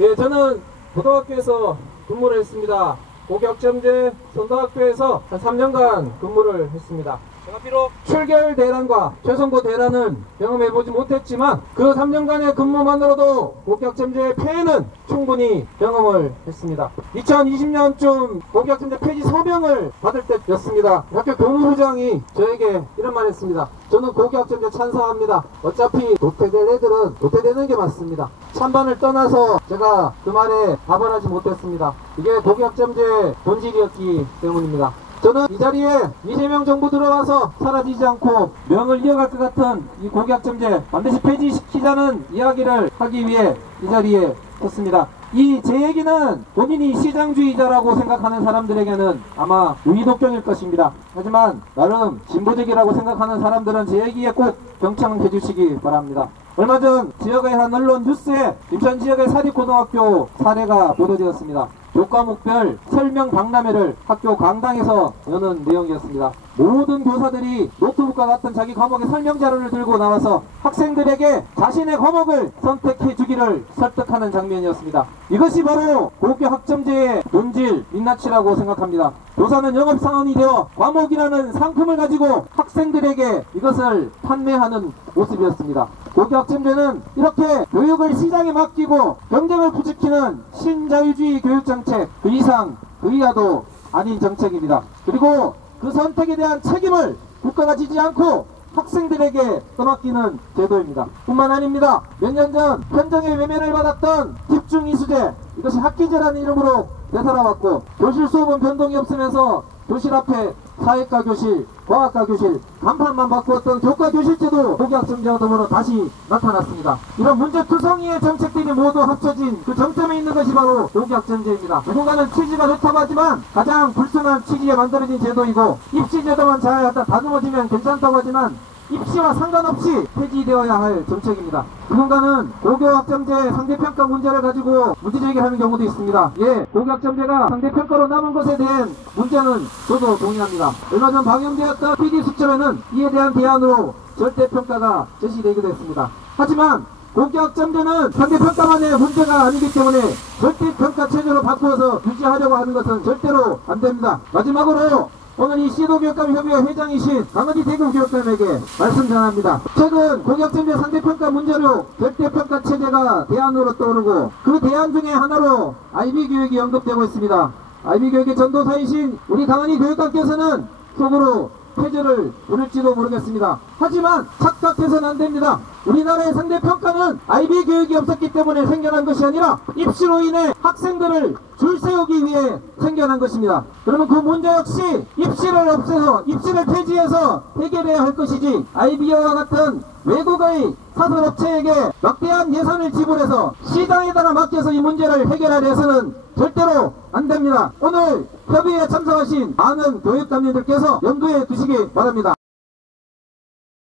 예, 저는 고등학교에서 근무를 했습니다. 고교학점제 선도학교에서 한 3년간 근무를 했습니다. 제가 비록 출결 대란과 최선고 대란은 경험해보지 못했지만 그 3년간의 근무만으로도 고교학점제 폐해는 충분히 경험을 했습니다. 2020년쯤 고교학점제 폐지 서명을 받을 때였습니다. 학교 교무부장이 저에게 이런 말 했습니다. 저는 고교학점제 찬성합니다. 어차피 도태될 애들은 도태되는 게 맞습니다. 찬반을 떠나서 제가 그 말에 답을 하지 못했습니다. 이게 고교학점제 본질이었기 때문입니다. 저는 이 자리에 이재명 정부 들어와서 사라지지 않고 명을 이어갈 것 같은 이 고교학점제 반드시 폐지시키자는 이야기를 하기 위해 이 자리에 섰습니다. 이 제 얘기는 본인이 시장주의자라고 생각하는 사람들에게는 아마 의독경일 것입니다. 하지만 나름 진보적이라고 생각하는 사람들은 제 얘기에 꼭 경청해 주시기 바랍니다. 얼마 전 지역의 한 언론 뉴스에 인천 지역의 사립고등학교 사례가 보도되었습니다. 교과목별 설명 박람회를 학교 강당에서 여는 내용이었습니다. 모든 교사들이 노트북과 같은 자기 과목의 설명 자료를 들고 나와서 학생들에게 자신의 과목을 선택해 주기를 설득하는 장면이었습니다. 이것이 바로 고교학점제의 본질, 민낯이라고 생각합니다. 교사는 영업사원이 되어 과목이라는 상품을 가지고 학생들에게 이것을 판매하는 모습이었습니다. 고교학점제는 이렇게 교육을 시장에 맡기고 경쟁을 부추기는 신자유주의 교육정책, 그 이상 그 이하도 아닌 정책입니다. 그리고 그 선택에 대한 책임을 국가가 지지 않고 학생들에게 떠맡기는 제도입니다. 뿐만 아닙니다. 몇 년 전 현정의 외면을 받았던 집중이수제, 이것이 학기제라는 이름으로 되살아왔고, 교실 수업은 변동이 없으면서 교실 앞에 사회과 교실, 과학과 교실, 간판만 바꾸었던 교과 교실제도 고교학점제와 더불어 다시 나타났습니다. 이런 문제투성이의 정책들이 모두 합쳐진 그 정점에 있는 것이 바로 고교학점제입니다. 누군가는 취지가 좋다고 하지만 가장 불순한 취지에 만들어진 제도이고, 입시제도만 잘 갖다 다듬어지면 괜찮다고 하지만 입시와 상관없이 폐지되어야 할 정책입니다. 누군가는 고교학점제 상대평가 문제를 가지고 문제제기하는 경우도 있습니다. 예, 고교학점제가 상대평가로 남은 것에 대한 문제는 저도 동의합니다. 얼마 전 방영되었던 PD수첩에는 이에 대한 대안으로 절대평가가 제시되기도 했습니다. 하지만 고교학점제는 상대평가만의 문제가 아니기 때문에 절대평가 체제로 바꾸어서 유지하려고 하는 것은 절대로 안됩니다. 마지막으로 오늘 이 시도교육감협의회 회장이신 강은희 대구교육감에게 말씀 전합니다. 최근 고교학점제 상대평가 문제로 절대평가 체제가 대안으로 떠오르고 그 대안 중에 하나로 IB교육이 언급되고 있습니다. IB교육의 전도사이신 우리 강은희 교육감께서는 속으로 폐지를 부를지도 모르겠습니다. 하지만 착각해서는 안됩니다. 우리나라의 상대평가는 IB교육이 없었기 때문에 생겨난 것이 아니라 입시로 인해 학생들을 줄 세우기 위해 생겨난 것입니다. 그러면 그 문제 역시 입시를 없애서 입시를 폐지해서 해결해야 할 것이지 IB와 같은 외국의 사설업체에게 막대한 예산을 지불해서 시장에다가 맡겨서 이 문제를 해결하려 해서는 절대로 안됩니다. 오늘 협의회에 참석하신 많은 교육감님들께서 염두에 두시기 바랍니다.